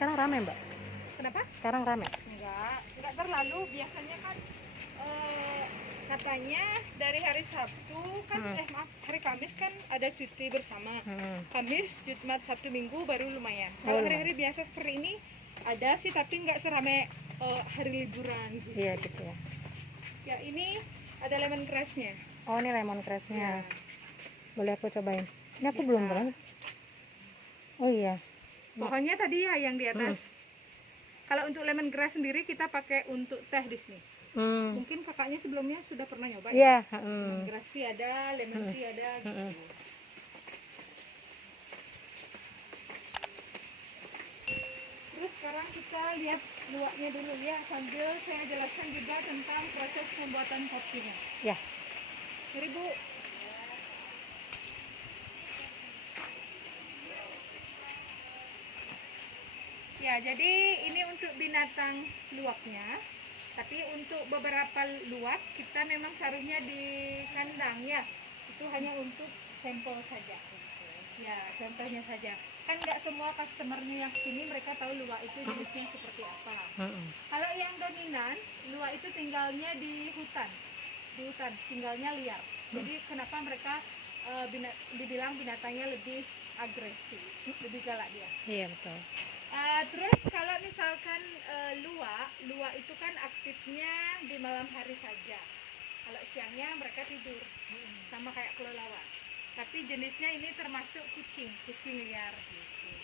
sekarang rame, Mbak? Kenapa? Sekarang rame? Enggak terlalu. Biasanya kan katanya dari hari Sabtu kan, hari Kamis kan ada cuti bersama. Kamis, Jumat, Sabtu, Minggu baru lumayan. Kalau hari-hari biasa seperti ini ada sih, tapi nggak serame hari liburan. Gitu. Iya gitu ya. Ya ini ada lemongrassnya. Oh ini lemongrassnya. Ya. Boleh aku cobain? Ini aku belum pernah. Oh iya. Pohonnya tadi ya yang di atas. Kalau untuk lemongrass sendiri kita pakai untuk teh di sini. Mungkin kakaknya sebelumnya sudah pernah nyoba ya? Iya. Lemongrass tea ada, lemon tea ada. Gitu. Terus sekarang kita lihat luwaknya dulu ya, sambil saya jelaskan juga tentang proses pembuatan kopinya. Ya. Mari Bu. Ya, jadi ini untuk binatang luwaknya. Tapi untuk beberapa luwak kita memang taruhnya di kandang ya. Itu hanya untuk sampel saja. Ya, contohnya saja. Kan nggak semua customernya yang sini mereka tahu luwak itu jenisnya seperti apa. Kalau yang dominan, luwak itu tinggalnya di hutan. Di hutan, tinggalnya liar. Jadi kenapa mereka dibilang binatangnya lebih agresif, lebih galak dia. Iya betul. Terus kalau misalkan luwak itu kan aktifnya di malam hari saja. Kalau siangnya mereka tidur, sama kayak kelelawar. Tapi jenisnya ini termasuk kucing liar. Gitu.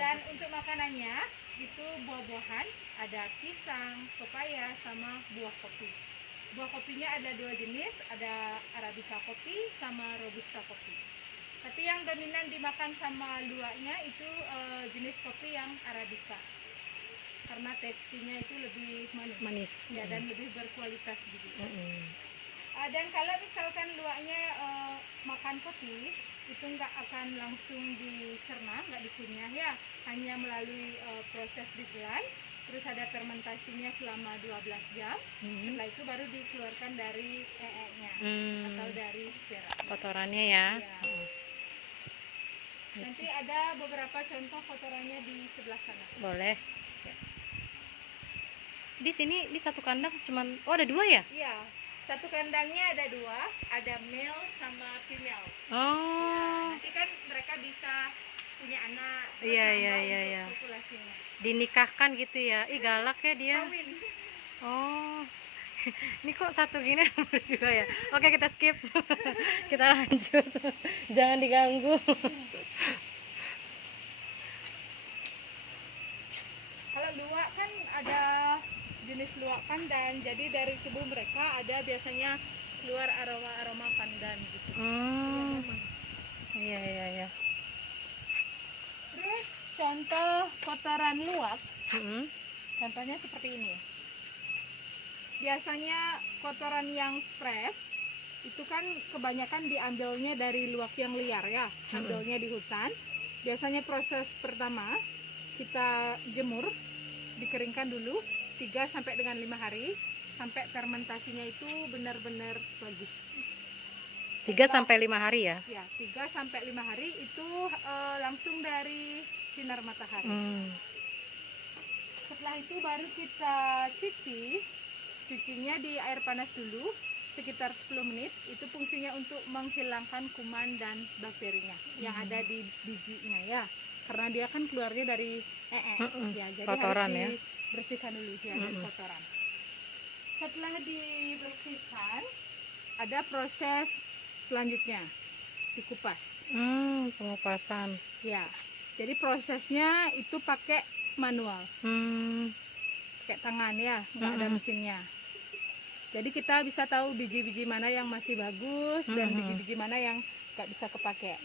Dan untuk makanannya itu buah-buahan, ada pisang, pepaya, sama buah kopi. Buah kopinya ada 2 jenis, ada Arabica kopi sama Robusta kopi. Tapi yang dominan dimakan sama luwaknya itu jenis kopi yang Arabica. Karena tastinya itu lebih manis. Ya, dan lebih berkualitas gitu. Dan kalau misalkan luwaknya makan kopi, itu nggak akan langsung dicerna, nggak dikunyah ya. Hanya melalui proses dibelan, terus ada fermentasinya selama 12 jam. Setelah itu baru dikeluarkan dari nya atau dari berak. Kotorannya ya. Nanti ada beberapa contoh kotorannya di sebelah sana. Boleh. Di sini di satu kandang cuman ada 2 ya? Iya, satu kandangnya ada 2, ada male sama female. Oh. Ya, nanti kan mereka bisa punya anak. Iya. Populasinya. Dinikahkan gitu ya? Ih galak ya dia. Kawin. Oh. Ini kok satu gini juga ya? Oke kita skip. Kita lanjut. Jangan diganggu. Kalau luwak kan ada jenis luwak pandan, jadi dari tubuh mereka ada biasanya keluar aroma pandan gitu. Iya. Terus contoh kotoran luwak, contohnya seperti ini. Biasanya kotoran yang fresh itu kan kebanyakan diambilnya dari luwak yang liar ya, ambilnya di hutan. Biasanya proses pertama kita jemur, dikeringkan dulu 3 sampai dengan 5 hari sampai fermentasinya itu benar-benar bagus. 3 sampai 5 hari ya? Ya, 3 sampai 5 hari itu langsung dari sinar matahari. Setelah itu baru kita cucinya di air panas dulu sekitar 10 menit. Itu fungsinya untuk menghilangkan kuman dan bakterinya yang ada di bijinya ya. Karena dia kan keluarnya dari ya, jadi kotoran harus ya. Dibersihkan dulu ya dari kotoran. Setelah dibersihkan, ada proses selanjutnya dikupas. Pengupasan. Ya, jadi prosesnya itu pakai manual, pakai tangan ya, nggak ada mesinnya. Jadi kita bisa tahu biji-biji mana yang masih bagus dan biji-biji mana yang nggak bisa kepake.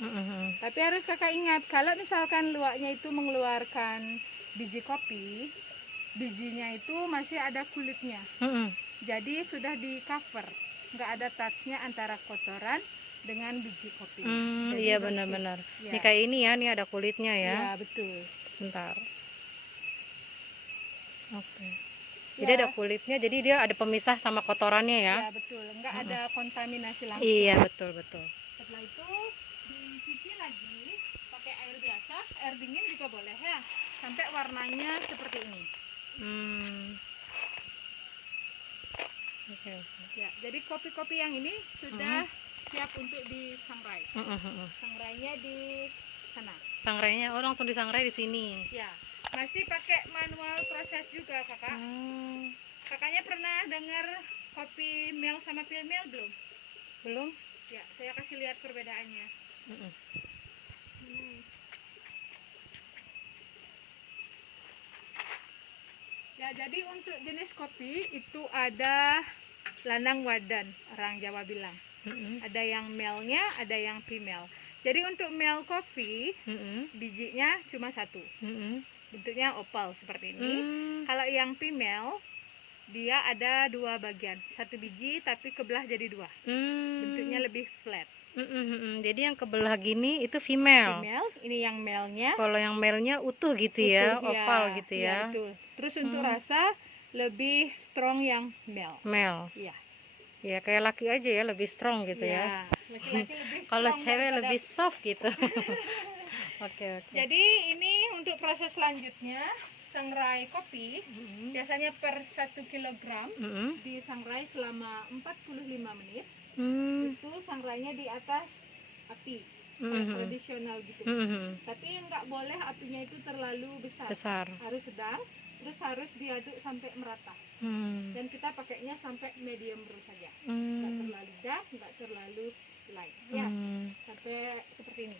Tapi harus kakak ingat, kalau misalkan luwaknya itu mengeluarkan biji kopi, bijinya itu masih ada kulitnya. Jadi sudah di cover, nggak ada touchnya antara kotoran dengan biji kopi. Iya benar-benar. Ya. Ini kayak ini ya, nih ada kulitnya ya. Iya betul. Bentar. Oke. Jadi ada kulitnya, jadi dia ada pemisah sama kotorannya ya. Iya betul, nggak ada kontaminasi langsung. Iya betul. Setelah itu dicuci lagi pakai air biasa, air dingin juga boleh ya, sampai warnanya seperti ini. Oke. Ya, jadi kopi-kopi yang ini sudah siap untuk disangrai. Sangrainya di sana. Sangrainya, oh langsung disangrai di sini. Ya, masih pakai manual proses juga kakak. Kakaknya pernah dengar kopi mel sama pil mel belum? Belum? Ya, saya kasih lihat perbedaannya. Ya, jadi untuk jenis kopi itu ada lanang wadan, orang Jawa bilang. Ada yang melnya, ada yang female. Jadi untuk male kopi, bijinya cuma satu. Bentuknya opal seperti ini. Kalau yang female, dia ada dua bagian, satu biji tapi kebelah jadi dua. Bentuknya lebih flat. Jadi yang kebelah gini itu female. Female, ini yang male-nya. Kalau yang male-nya utuh gitu ya, Utuh, oval gitu ya, ya. betul. Terus untuk rasa lebih strong yang male. Male. Iya. Ya kayak laki aja ya, lebih strong gitu ya. Laki-laki lebih Kalau strong cewek daripada- lebih soft gitu. Oke. Jadi ini untuk proses selanjutnya sangrai kopi. Biasanya per 1 kilogram disangrai selama 45 menit. Itu sangrainya di atas api kayak tradisional gitu. Tapi nggak boleh apinya itu terlalu besar. Harus sedang, terus harus diaduk sampai merata. Dan kita pakainya sampai medium rare saja. Nggak terlalu dark, nggak terlalu light. Ya, sampai seperti ini.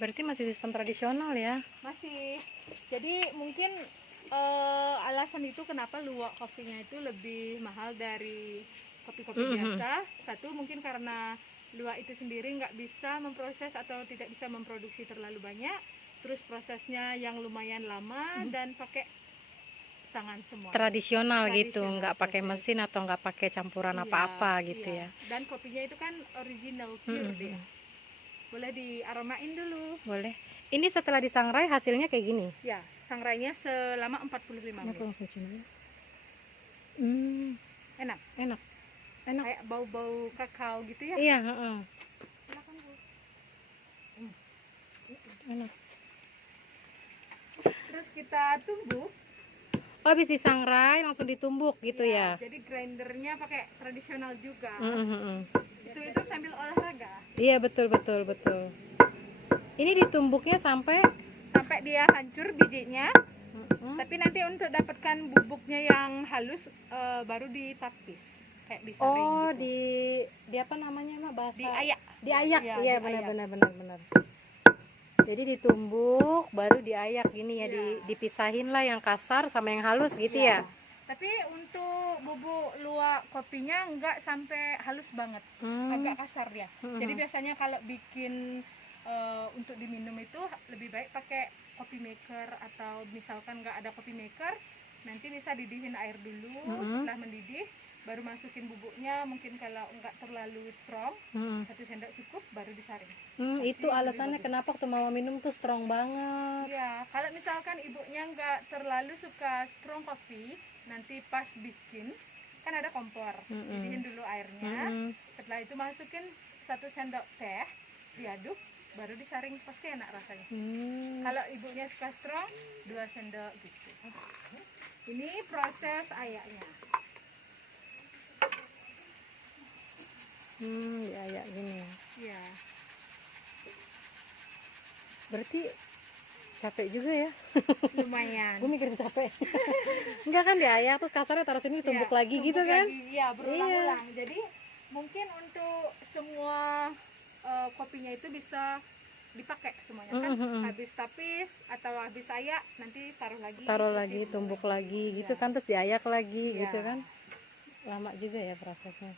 Berarti masih sistem tradisional ya? Masih. Jadi mungkin alasan itu kenapa luwak kopinya itu lebih mahal dari kopi-kopi biasa. Satu mungkin karena luwak itu sendiri nggak bisa memproses atau tidak bisa memproduksi terlalu banyak. Terus prosesnya yang lumayan lama dan pakai tangan semua. Tradisional gitu, nggak pakai mesin atau nggak pakai campuran apa-apa gitu ya. Dan kopinya itu kan original pure dia. Boleh diaromain dulu. Boleh. Ini setelah disangrai hasilnya kayak gini. Ya, sangrainya selama 45 menit. Enak. Enak. Kayak bau-bau kakao gitu ya. Iya, Silakan, Bu. enak. Terus kita tumbuk. Oh, habis disangrai langsung ditumbuk gitu ya. Jadi grindernya pakai tradisional juga. Itu sambil olahraga. Iya, betul. Ini ditumbuknya sampai Dia hancur bijinya. Tapi nanti untuk dapatkan bubuknya yang halus baru ditapis. Kayak disaring gitu. di apa namanya Mak bahasa? Diayak. Diayak. Iya, benar. Jadi ditumbuk baru diayak gini ya, dipisahin lah yang kasar sama yang halus gitu ya. Tapi untuk bubuk luwak kopinya enggak sampai halus banget, agak kasar ya. Jadi biasanya kalau bikin untuk diminum itu lebih baik pakai coffee maker, atau misalkan nggak ada coffee maker, nanti bisa didihin air dulu. Setelah mendidih baru masukin bubuknya, mungkin kalau nggak terlalu strong, 1 sendok cukup, baru disaring. Itu alasannya kenapa waktu mama minum tuh strong banget. Ya, kalau misalkan ibunya nggak terlalu suka strong coffee, nanti pas bikin kan ada kompor, didihin dulu airnya. Setelah itu masukin 1 sendok teh, diaduk, baru disaring, pasti enak rasanya. Kalau ibunya suka strong, 2 sendok gitu. Ini proses ayaknya. Diayak gini. Ya. Berarti capek juga ya. Lumayan. Gue mikirin capek. Enggak kan diayak terus kasarnya taruh sini tumbuk lagi tumbuk gitu kan. Iya, berulang-ulang. Jadi mungkin untuk semua kopinya itu bisa dipakai semuanya kan. Habis tapis atau habis ayak nanti taruh lagi, tumbuk lagi gitu kan, terus diayak lagi gitu kan. Lama juga ya prosesnya.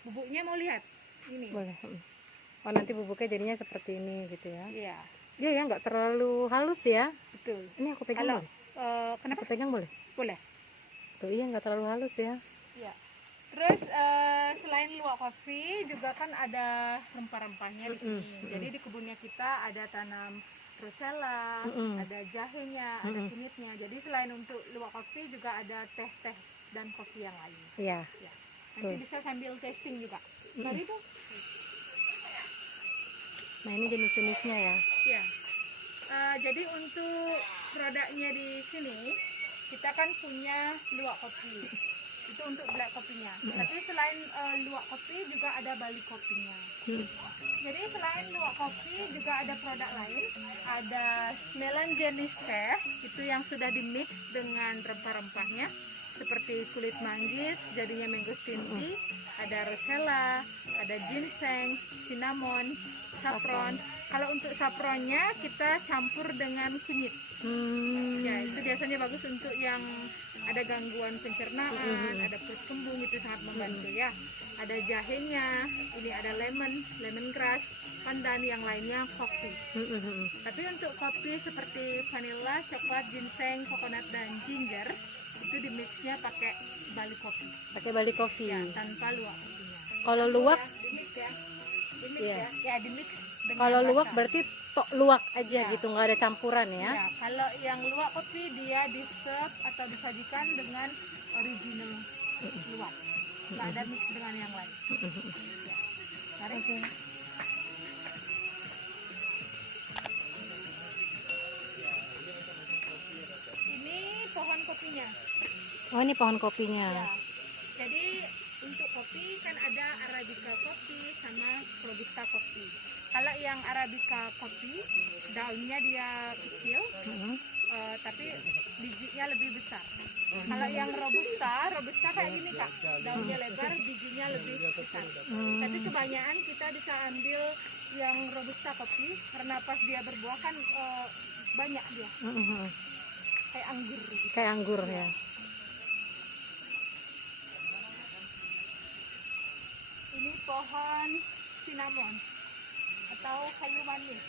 Bubuknya mau lihat? Ini. Boleh. Oh, nanti bubuknya jadinya seperti ini gitu ya. Iya. Dia ya nggak terlalu halus ya. Betul. Ini aku pegang boleh? Kenapa? Aku pegang boleh? Boleh. Tuh iya, nggak terlalu halus ya. Iya. Terus selain luwak kopi juga kan ada rempah-rempahnya di sini. Jadi di kebunnya kita ada tanam rosella, ada jahenya, ada kunyitnya. Jadi selain untuk luwak kopi juga ada teh-teh dan kopi yang lain. Iya. Ya. Nanti bisa sambil tasting juga. Mari dong. Nah, ini jenis-jenisnya ya. Ya. Jadi untuk produknya di sini kita kan punya luwak kopi. Itu untuk black kopinya. Tapi selain luwak kopi juga ada bali kopinya. Jadi selain luwak kopi juga ada produk lain. Ada melon jenis teh, itu yang sudah dimix dengan rempah-rempahnya seperti kulit manggis, jadinya mangosteen tea, ada rosella, ada ginseng, cinnamon, saffron. Kalau untuk saffronnya kita campur dengan kunyit. Ya, itu biasanya bagus untuk yang ada gangguan pencernaan, ada perut kembung, itu sangat membantu ya. Ada jahenya, ini ada lemongrass, pandan, yang lainnya kopi. Tapi untuk kopi seperti vanilla, coklat, ginseng, coconut, dan ginger itu di mixnya pakai bali kopi. Pakai bali kopi. Ya, tanpa luwak kopinya. Kalau luwak, Di mix ya. Di mix Iya. ya, di mix. kalau luwak berarti tok luwak aja Ya. gitu, nggak ada campuran ya. Ya, kalau yang luwak kopi dia di serve atau disajikan dengan original luwak. Nggak ada mix dengan yang lain. Ya. Mari. Ini pohon kopinya. Oh, ini pohon kopinya. Ya. Jadi untuk kopi kan ada arabica kopi sama robusta kopi. Kalau yang arabica kopi daunnya dia kecil, tapi bijinya lebih besar. Kalau yang robusta kayak gini kak, daunnya lebar, bijinya lebih besar. Tapi kebanyakan kita bisa ambil yang robusta kopi karena pas dia berbuah kan banyak dia, kayak anggur. Kayak anggur ya. Ini pohon cinnamon atau kayu manis.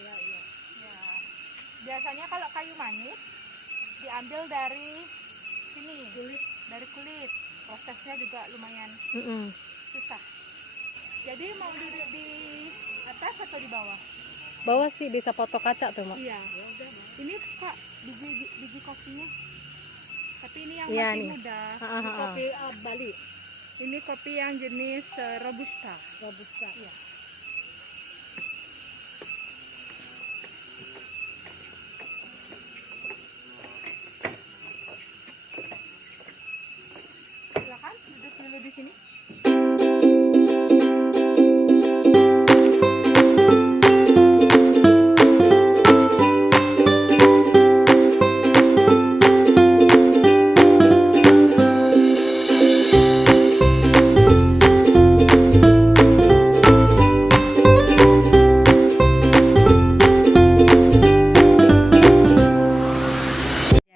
Ya. Biasanya kalau kayu manis diambil dari sini, dari kulit. Prosesnya juga lumayan susah. Jadi mau di atas atau di bawah? Bawah sih bisa foto kaca tuh, Mak. Iya. Ini kak biji kopinya. Tapi ini yang Iya, masih nih. muda. Ini kopi Bali. Ini kopi yang jenis robusta. Iya. Silakan duduk dulu di sini.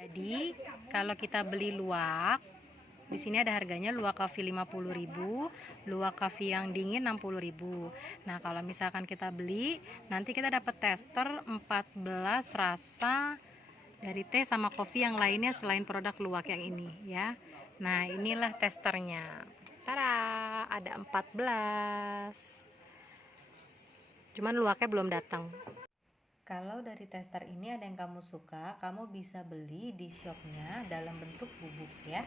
Jadi kalau kita beli luwak, di sini ada harganya luwak coffee 50.000, luwak coffee yang dingin 60.000. Nah, kalau misalkan kita beli, nanti kita dapat tester 14 rasa dari teh sama kopi yang lainnya selain produk luwak yang ini ya. Nah, inilah testernya. Tada, ada 14. Cuman luwaknya belum datang. Kalau dari tester ini ada yang kamu suka, kamu bisa beli di shopnya dalam bentuk bubuk ya.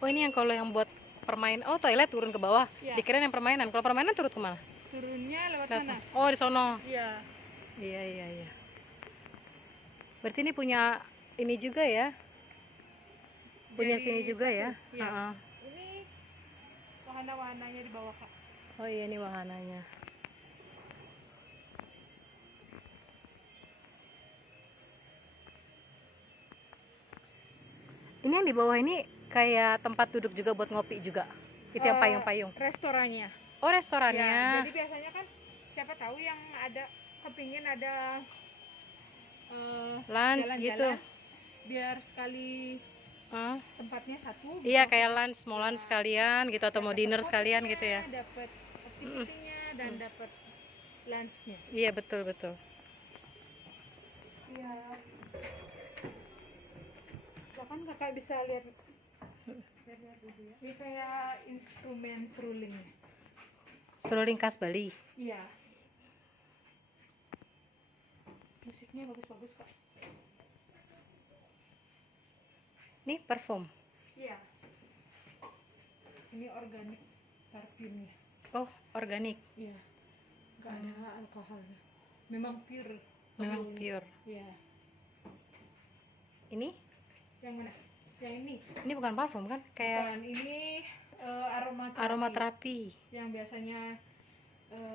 Oh, ini yang kalau yang buat permain. Oh, toilet turun ke bawah. Ya. Dikirain yang permainan. Kalau permainan turun kemana? Turunnya lewat sana. Oh, di sono. Iya. Iya. Berarti ini punya ini juga ya? Punya Jadi sini juga ya? Iya. Ha-ha. Ini wahana-wahananya di bawah kak. Oh iya, ini wahananya. Ini yang di bawah ini kayak tempat duduk juga buat ngopi juga. Itu yang payung-payung. Restorannya. Oh, restorannya. Ya, jadi biasanya kan siapa tahu yang ada kepingin ada Lunch jalan-jalan, gitu. biar sekali tempatnya satu. Iya, kayak lunch, mau lunch sekalian gitu atau mau dinner sekalian gitu ya. Dapat activity-nya dan dapat lunch-nya. Iya, betul. Iya. Bahkan kakak bisa lihat dulu ya. Ini kayak instrumen seruling. Seruling khas Bali. Iya. Musiknya bagus-bagus kak. Ini parfum. Iya. Ini organik parfumnya. Oh, organik. Iya, nggak ada alkoholnya. Memang pure. Memang Kopi ini. pure. Iya. Ini Yang mana? Yang ini. bukan parfum kan? Kayak Bukan, ini aromaterapi. aromaterapi. Yang biasanya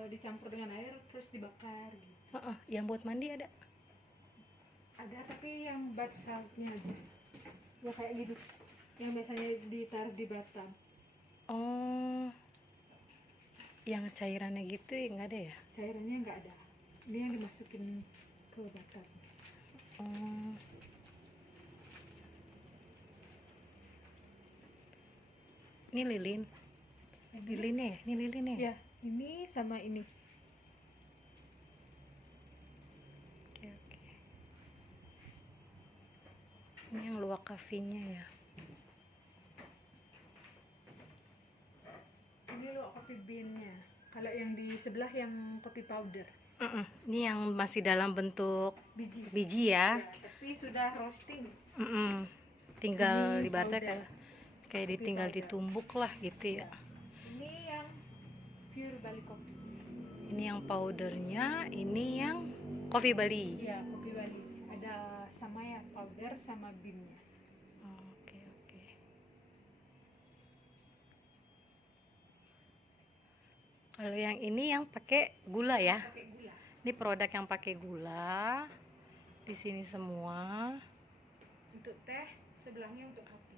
dicampur dengan air terus dibakar gitu. Heeh, yang buat mandi ada. Ada tapi yang bath saltnya aja. Ya kayak gitu. Yang biasanya ditaruh di batang. Oh, yang cairannya gitu ya nggak ada ya? Cairannya nggak ada. Ini yang dimasukin ke batang. Oh, ini lilin. Lilinnya ya? Ini lilinnya ya? Ya, ini sama ini. Oke, oke. Ini yang luwak kafenya ya. Ini loh kopi bean-nya. Kalau yang di sebelah yang kopi powder. Ini yang masih dalam bentuk Biji. biji ya. Ya, tapi sudah roasting. Tinggal Ini ibaratnya powder. kayak ditinggal powder. ditumbuk lah gitu ya. Ini yang pure Bali kopi. Ini yang powdernya, ini yang kopi Bali. Iya, kopi Bali. Ada sama yang powder sama bean-nya. Oke, oke. Kalau yang ini yang pakai gula ya. Pakai gula. Ini produk yang pakai gula. Di sini semua. Untuk teh, sebelahnya untuk kopi.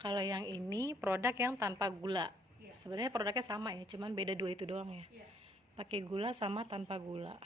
Kalau yang ini produk yang tanpa gula. Iya. Sebenarnya produknya sama ya, cuman beda dua itu doang ya. Iya. Pakai gula sama tanpa gula.